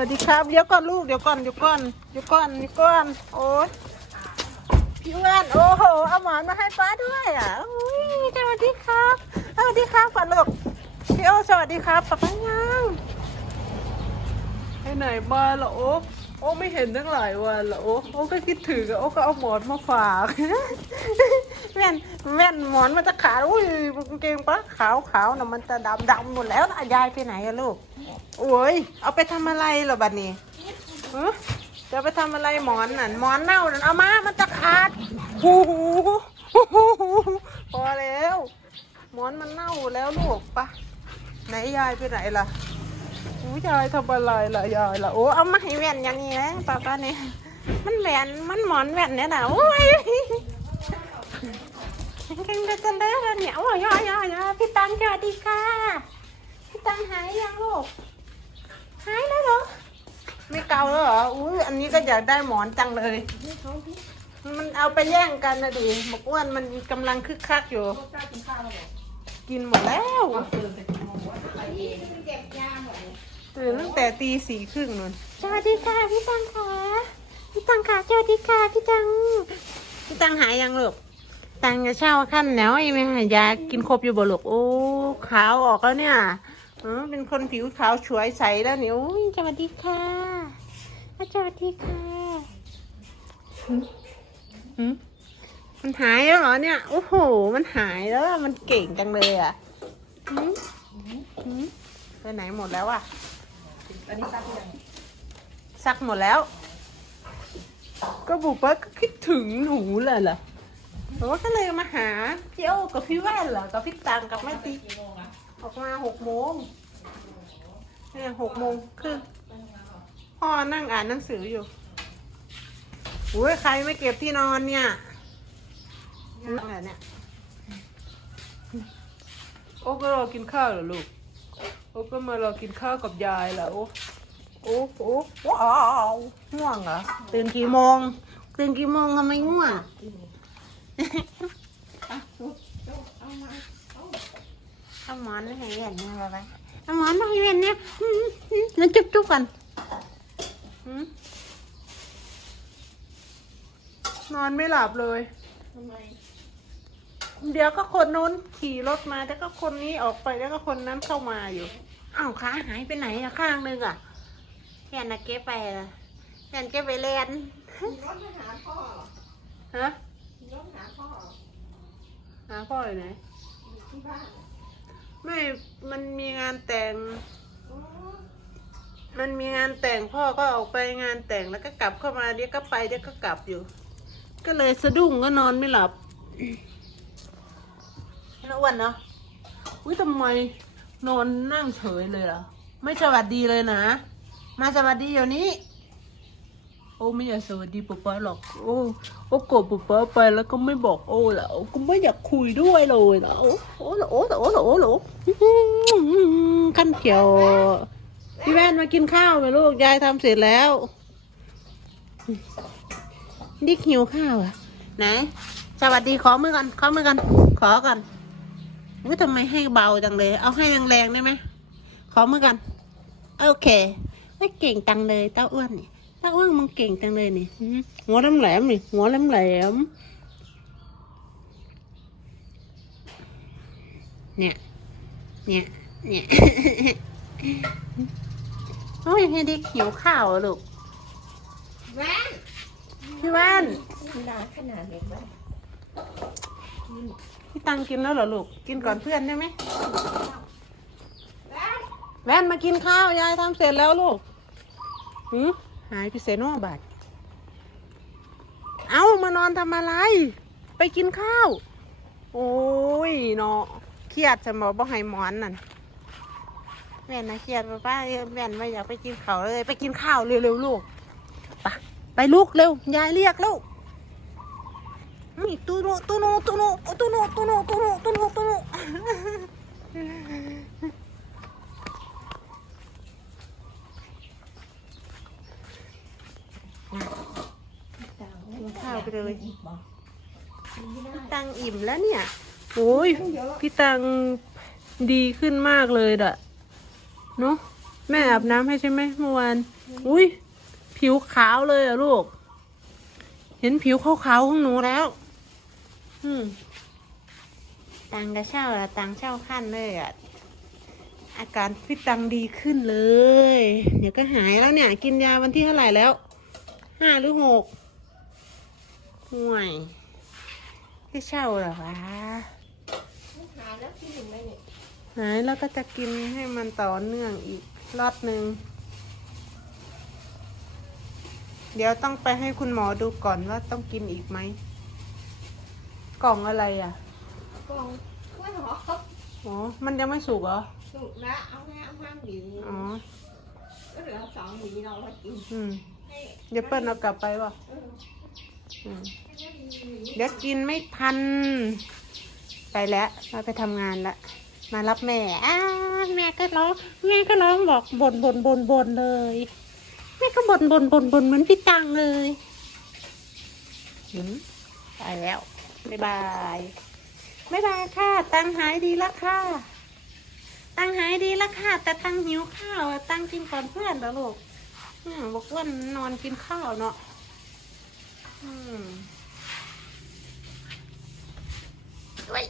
วัสดีครับ เดี๋ยวก่อนลูก เดี๋ยวก่อน เดี๋ยวก่อน เดี๋ยวก่อน เดี๋ยวก่อน โอ๊ยพี่อ้วนโอ้โห เอาหมอนมาให้ป้าด้วยอะอุ้ยสวัสดีครับ สวัสดีครับก่อนลูกพี่โอสวัสดีครับป้าป้ายังไปไหนมาละโอ๊โอ้ไม่เห็นตั้งหลายวันละโอ้โอ้ก็คิดถึงอะโอ้ก็เอาหมอนมาฝาก แว่นหมอนมันจะขาวอุ้ยกางเกงป้าขาวขาวนะมันจะดำดำหมดแล้วนะยายไปไหนอะลูกโอ้ยเอาไปทำอะไรเหรอบัดนี้จะไปทำอะไรหมอนน่ะหมอนเน่านั่นเอามามันจะขาดหูหูหูหูหูพอแล้วหมอนมันเน่าแล้วลูกปะไหนยายไปไหนล่ะอู้ยายทำอะไรล่ะยายล่ะโอ้เอามาให้แว่นอย่างนี้นะป้าป้าเนี่ยมันแหวนมันหมอนแว่นเนี่ยนะโอ้ย เก่งจังเลยเนี่ยโอ้ยยยยายยาพี่ตังสวัสดีค่ะ พี่ตังหายยังลูก หายแล้วเหรอ ไม่เกาแล้วเหรอ อุ้ยอันนี้ก็อยากได้หมอนจังเลย มันเอาไปแย่งกันนะดิบอกอ้วนมันกำลังคึกคักอยู่ กินหมดแล้วตื่นตั้งแต่ตีสี่ครึ่งนู่นสวัสดีค่ะพี่ตังค่ะ พี่ตังค่ะสวัสดีค่ะพี่ตัง พี่ตังหายยังลูก ตังจะเช่าขั้นแล้วไอ้แม่หายากินครบอยู่บ่ลูกโอ้ขาวออกแล้วเนี่ยเออเป็นคนผิวขาวสวยใสแล้วเนี่ยโอ้ยสวัสดีค่ะอะสวัสดีค่ะหืมหืมมันหายแล้วเหรอเนี่ยโอ้โห มันหายแล้วอะมันเก่งจังเลยอะหืมหืมไปไหนหมดแล้วอะอันนี้ซักยังซักหมดแล้ว ก็บุปผาก็คิดถึงหนูแหละเหรอ โอ้ก็เลยมาหาพี่โอกับพี่แว่นเหรอ กับพี่ตังกับแม่ติ๊กออกมาหกโมงเนี่ยหกโมงครึ่งพ่อนั่งอ่านหนังสืออยู่อุ้ยใครไม่เก็บที่นอนเนี่ยนั่งอะไรเนี่ยโอ้ก็รอกินข้าวเหรอลูก โอ้ก็มารอกินข้าวกับยายเหรอโอ้โอ้โอ้ว้าวง่วงเหรอตื่นกี่โมงตื่นกี่โมงทำไมง่วง เอาหมอนมาให้เวียนเนี่ยไปไปเอาหมอนมาให้เวียนเนี่ยมอืมแล้วจุ๊บจุ๊บกันนอนไม่หลับเลยทำไมเดี๋ยวก็คนน้นขี่รถมาแล้วก็คนนี้ออกไปแล้วก็คนนั้นเข้ามาอยู่อ้าวขาหายไปไหนอะข้างนึงอะแอนนะเก็บไปละแอนเก็บไปเรียนมีรถมาหาพ่อฮะ มีรถหาพ่อหาพ่ออยู่ไหนอยู่ที่บ้านไม่ มันมีงานแต่ง อ๋อมันมีงานแต่งพ่อก็ออกไปงานแต่งแล้วก็กลับเข้ามาเดี๋ยวก็ไปเดี๋ยวก็กลับอยู่ ก็เลยสะดุ้งก็นอนไม่หลับแล้วอ้วันเนาะอุ้ยทำไมนอนนั่งเฉยเลยล่ะไม่สวัสดีเลยนะ มาสวัสดีเดี๋ยวนี้ โอ้ไม่อยากสวัสดีป๊าป๊าหรอกโอ้โอ้โกรธป๊าป๊าไปแล้วก็ไม่บอกโอ้แล้วก็ไม่อยากคุยด้วยเลยนะโอ้โอ้โอ้โอ้โอ้โอ้โอ้ขั้นเขียวพี่แว่นมากินข้าวไหมลูกยายทำเสร็จแล้วดิกหิวข้าวอะไหนสวัสดีขอมือกันขอมือกันขอกันว่าทำไมให้เบาจังเลย เอาให้แรงๆได้ไหมขอมือกันโอเคไม่เก่งจังเลยเต้าอ้วนนี่เต้าอ้วนมึงเก่งจังเลยนี่หืมหัวแหลมๆนี่หัวแหลมๆเนี่ย เนี่ย เนี่ยโอ้ยให้เด็กหิวข้าวอะลูกแว่นพี่ว่านมีร้านขนาดเล็กไหมพี่ตังกินแล้วเหรอลูก กินก่อนเพื่อนได้ไหมแว่นแว่นมากินข้าวยายทำเสร็จแล้วลูกหือ หายไปเสนอบาทเอามานอนทำอะไร ไปกินข้าว โอ้ยเนาะเครียดจะบอกบ่ให้หมอนนั่นแม่นนะเครียดป้าแม่นไม่อยากไปกินข้าวเลย ไปกินข้าวเร็วๆลูกไปไปลูกเร็วยายเรียกลูกนี่ตูโนตูโนตูโนตูโนตูโนตูโนตูโนตูโน กินข้าวไป เลยพี่ตังอิ่มแล้วเนี่ยโอ้ยพี่ตังดีขึ้นมากเลยด่ะเนอะแม่อาบน้ำให้ใช่ไหมเมื่อวานอุ้ยผิวขาวเลยอะลูก เห็นผิวขาวๆของหนูแล้ว อืมตังกระเช่าละตังเช่าขั้นเลยอะอาการพี่ตังดีขึ้นเลย เดี๋ยวก็หายแล้วเนี่ย กินยาวันที่เท่าไหร่แล้วห้าหรือหก ห่วยพี่เช่าเหรอวะหายแล้วพี่หนึ่งไหมเนี่ยหายแล้วก็จะกินให้มันต่อเนื่องอีกรอบหนึ่งเดี๋ยวต้องไปให้คุณหมอดูก่อนว่าต้องกินอีกไหม กล่องอะไรอะกองกล้วยหอมอ๋อ มันยังไม่สุกเหรอ สุกแล้วเอาแค่เอาห้างหวีอ๋อ ก็เหลือสองหวีเราก็กิน อืม ให้เดี๋ยวเปิ้ลเอากลับไปป่ะ เดี๋ยวกินไม่ทัน ไปแล้วเราไปทำงานละ มารับแม่อ้าแม่ก็ร้องแม่ก็ร้องบอกบ่นบ่นบ่นบ่นเลย แม่ก็บ่นบ่นบ่นบ่นเหมือนพี่ตังเลยไปแล้วบ๊ายบายบ๊ายบายค่ะ ตังหายดีแล้วค่ะ ตังหายดีแล้วค่ะ แต่ตังหิวข้าวอะตังกินก่อนเพื่อนเหรอลูกบอกว่านอนกินข้าวเนาะ อืมเว้ย